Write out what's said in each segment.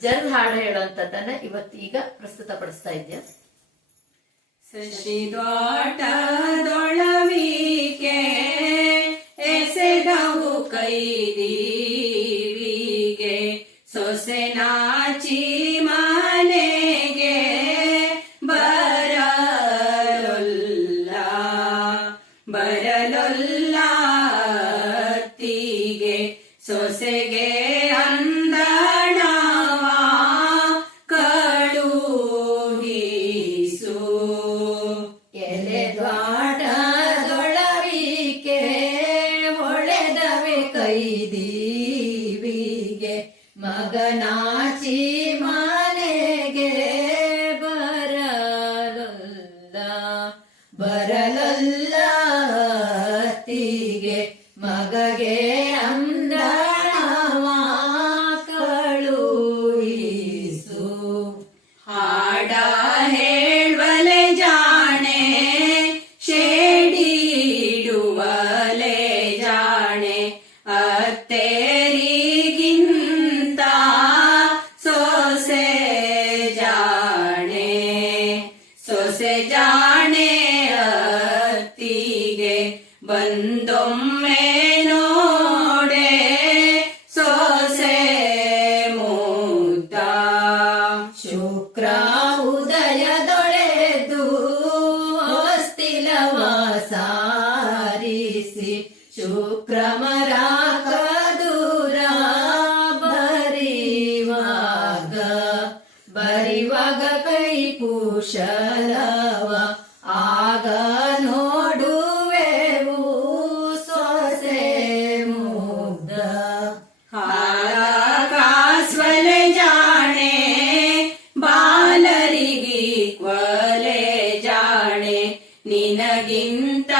ಜನ್ ಹಾಡು ಹೇಳುವಂತದ್ದನ್ನ ಇವತ್ತೀಗ ಪ್ರಸ್ತುತ ಪಡಿಸ್ತಾ ಇದ್ಯಾ? ಶಶಿದ್ವಾಟದೊಳವಿಕೆ ಎಸೆದವು ಕೈದೀವಿಗೆ ಸೊಸೆ ನಾಚಿ ಒಮ್ಮೆ ನೋಡೆ ಸೋಸೆ ಮುಗ್ಧ ಶುಕ್ರ ಉದಯದೊಳೆದು ಹೊಸ್ತಿಲವ ಶುಕ್ರಮರ ನಿನಗಿಂತ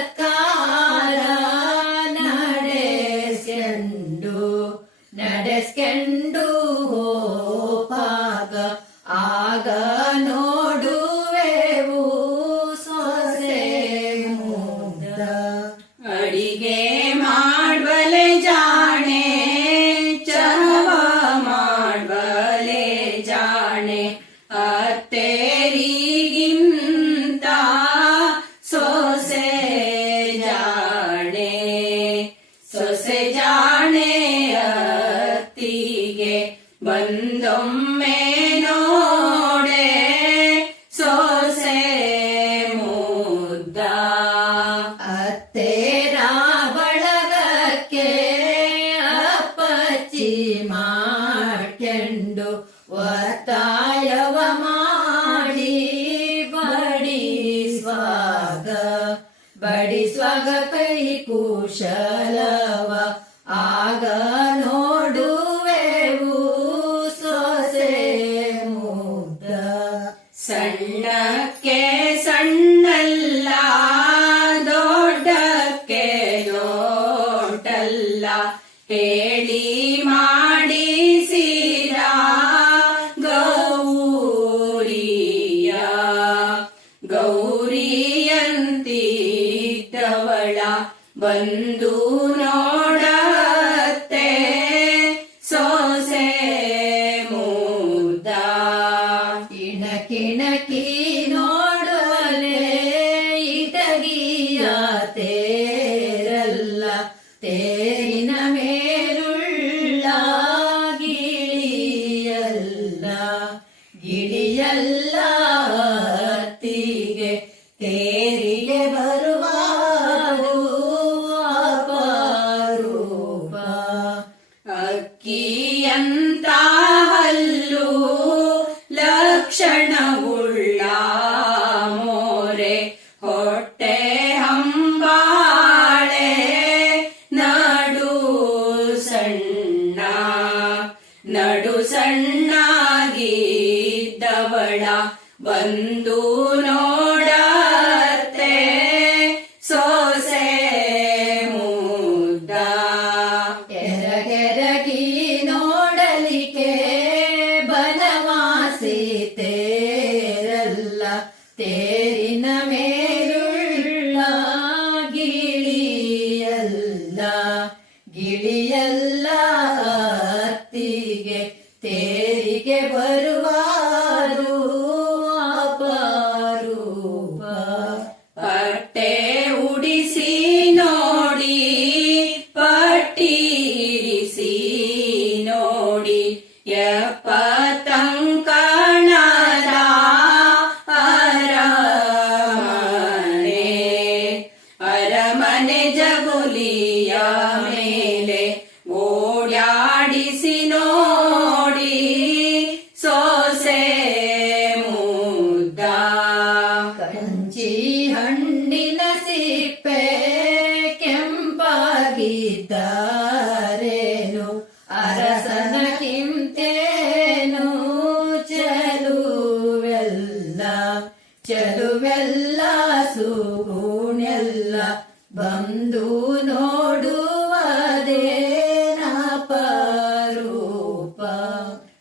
ಸತ್ಕಾರ ನಡೆಸ್ಕೆಂಡು ನಡೆಸ್ಕೆಂಡು ಹೋಪಾಗ ಆಗ ನೋಡುವೆವು ಸೊಸೆ ಮುಗ್ಧ. ಅಡಿಗೆ ಮಾಡಬಲೆ ಜಾ வந்தம் അല്ല ഹേളീമാ ಅಕ್ಕಿಯಂತ ಹಲ್ಲು ಲಕ್ಷಣವುಳ್ಳ ಮೋರೆ ಹೊಟ್ಟೆ ಹಂಬಾಳೆ ನಡು ಸಣ್ಣ ನಡು ಸಣ್ಣಾಗಿದ್ದವಳ ಬಂದು ನೋ ತೇರಿಗೆ ಬರುವಾರು ಅಪರೂಪ. ಪಟ್ಟೆ ಉಡಿಸಿ ನೋಡಿ ಪಟ್ಟಿರಿಸಿ ನೋಡಿ ಎಪ್ಪತ್ತಂಕಣದ ಚಲುವೆಲ್ಲ ಸುಗುಣೆಲ್ಲ ಬಂದು ನೋಡುವುದೇನಪರೂಪ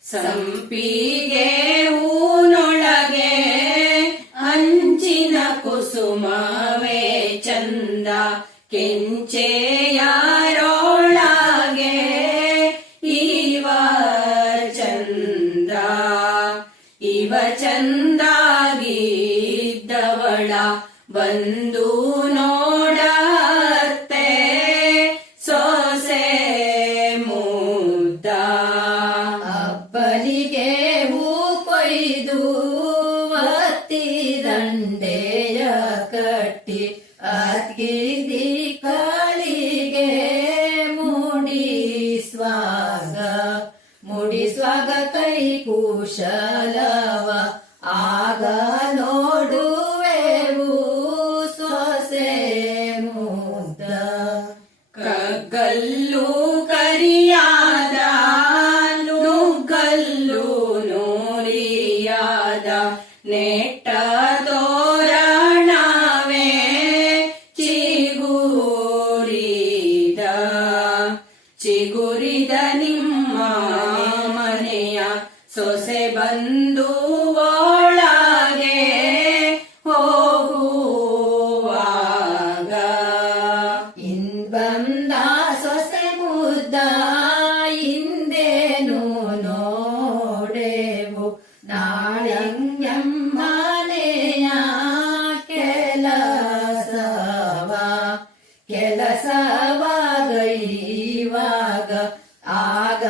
ಸಂಪಿಗೆ ಊನೊಳಗೆ ಅಂಚಿನ ಕುಸುಮವೇ ಚಂದ. ಕೆಂಚೆಯಾರೊಳಗೆ ಇವ ಚಂದ. ಇವ ಚಂದಾಗಿದ್ದವಳ ಬಂದು ನೋಡತ್ತೆ ಸೊಸೆ ಮೂತ ಅಬ್ಬಲಿಗೆ ಹೂ ಕೊಯ್ದು ಅತ್ತಿ ದಂಡೆಯ ಕಟ್ಟಿ ಮುಡಿ ಕಾಳಿಗೆ ಮುಡಿಸ್ವಾಗ ಮುಡಿಸ್ವಾಗ ಕೈ ಕುಶಲವ ಆಗ Santo वाग आग